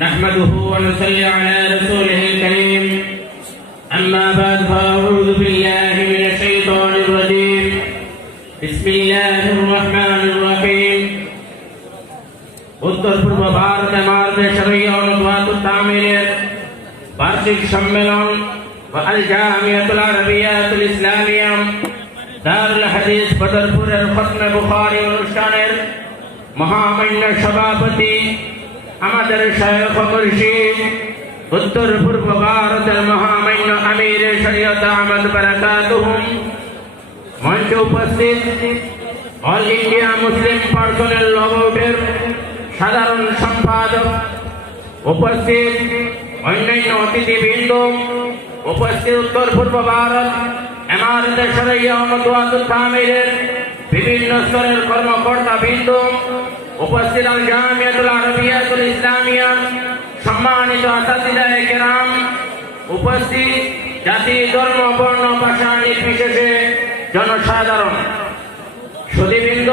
نحمده ونصلي على رسوله الكريم أما بعد فأعوذ بالله من الشيطان الرجيم بسم الله الرحمن الرحيم উত্তর পূর্ব ভারত আমাদের শরীয় অনুবাদ তামিলের বার্ষিক সম্মেলন আল জামিয়াতুল আরবিয়াতুল ইসলামিয়া দারুল হাদিস বদরপুরের খতমে বুখারী অনুষ্ঠানের মহামান্য সভাপতি আমাদের শায়খ মুর্শিদ উত্তর পূর্ব ভারতের মহামান্য আমির শরীয়ত আহমদ বারাকাতুহুম, মঞ্চে উপস্থিত অল ইন্ডিয়া মুসলিম পার্সোনাল ল বোর্ডের সাধারণ সম্পাদক, উপস্থিত অন্যান্য অতিথিবৃন্দ, উপস্থিত উত্তর পূর্ব ভারত এমারতে শরীয় অনুবাদ তামিলের বিভিন্ন স্তরের কর্মকর্তা বৃন্দ, উপস্থিত আল জামিয়াতুল আরবিয়াতুল ইসলামিয়া সম্মানিত আসাতিদায়ে কেরাম, উপস্থিত জাতি ধর্ম বর্ণ ভাষা নির্বিশেষে জনসাধারণ, সুধীবৃন্দ,